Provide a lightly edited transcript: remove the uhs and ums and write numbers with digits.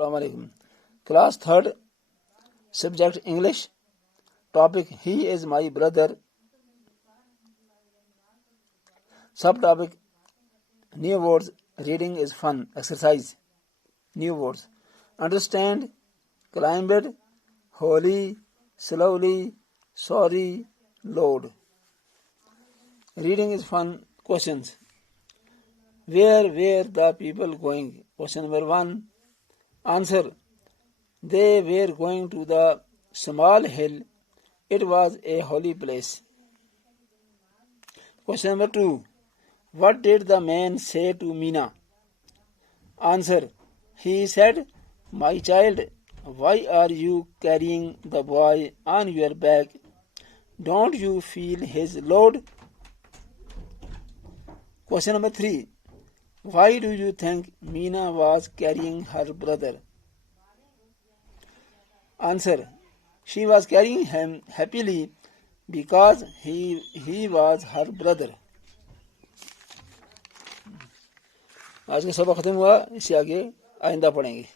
Assalamualaikum. Class 3rd, subject English. Topic, he is my brother. Subtopic, new words, reading is fun. Exercise, new words. Understand, climbed, holy, slowly, sorry, load. Reading is fun. Questions. Where were the people going? Question number 1. Answer. They were going to the small hill. It was a holy place. Question number 2. What did the man say to Meena? Answer. He said, my child, why are you carrying the boy on your back? Don't you feel his load? Question number 3. Why do you think Meena was carrying her brother? Answer. She was carrying him happily because he was her brother. आज का सबक खत्म हुआ, इससे आगे आइंदा पढ़ेंगे.